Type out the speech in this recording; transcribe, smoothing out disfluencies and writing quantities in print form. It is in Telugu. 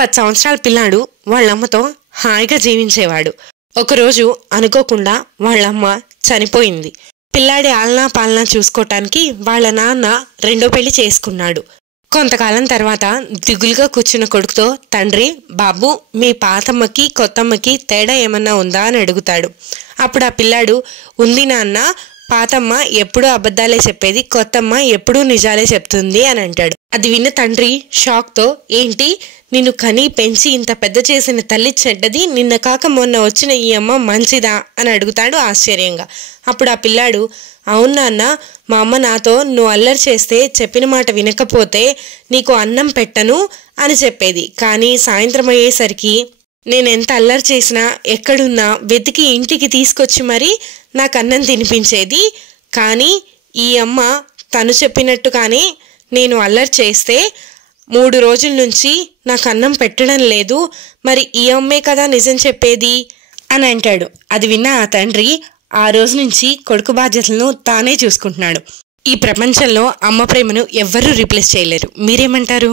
10 సంవత్సరాల పిల్లాడు వాళ్ళమ్మతో హాయిగా జీవించేవాడు. ఒకరోజు అనుకోకుండా వాళ్ళమ్మ చనిపోయింది. పిల్లాడి ఆలనా పాలనా చూసుకోవటానికి వాళ్ళ నాన్న రెండో పెళ్లి చేసుకున్నాడు. కొంతకాలం తర్వాత దిగులుగా కూర్చున్న కొడుకుతో తండ్రి, బాబు, మీ పాతమ్మకి కొత్తమ్మకి తేడా ఏమన్నా ఉందా అని అడుగుతాడు. అప్పుడు ఆ పిల్లాడు, ఉంది నాన్న, పాతమ్మ ఎప్పుడూ అబద్ధాలే చెప్పేది, కొత్తమ్మ ఎప్పుడూ నిజాలే చెప్తుంది అని అంటాడు. అది విన్న తండ్రి షాక్తో, ఏంటి, నిన్ను కని పెంచి ఇంత పెద్ద చేసిన తల్లి చెడ్డది, నిన్న కాక మొన్న వచ్చిన ఈ అమ్మ మంచిదా అని అడుగుతాడు ఆశ్చర్యంగా. అప్పుడు ఆ పిల్లాడు, అవును నాన్న, మా అమ్మ నాతో నువ్వు అల్లరి చేస్తే, చెప్పిన మాట వినకపోతే నీకు అన్నం పెట్టను అని చెప్పేది. కానీ సాయంత్రం అయ్యేసరికి నేనెంత అల్లరి చేసినా ఎక్కడున్నా వెతికి ఇంటికి తీసుకొచ్చి మరీ నాకు అన్నం తినిపించేది. కానీ ఈ అమ్మ తను చెప్పినట్టుగానే నేను అల్లరి చేస్తే 3 రోజుల నుంచి నాకు అన్నం పెట్టడం లేదు, మరి ఈ అమ్మే కదా నిజం చెప్పేది అని అంటాడు. అది విన్న ఆ తండ్రి ఆ రోజు నుంచి కొడుకు బాధ్యతలను తానే చూసుకుంటున్నాడు. ఈ ప్రపంచంలో అమ్మ ప్రేమను ఎవ్వరూ రీప్లేస్ చేయలేరు. మీరేమంటారు?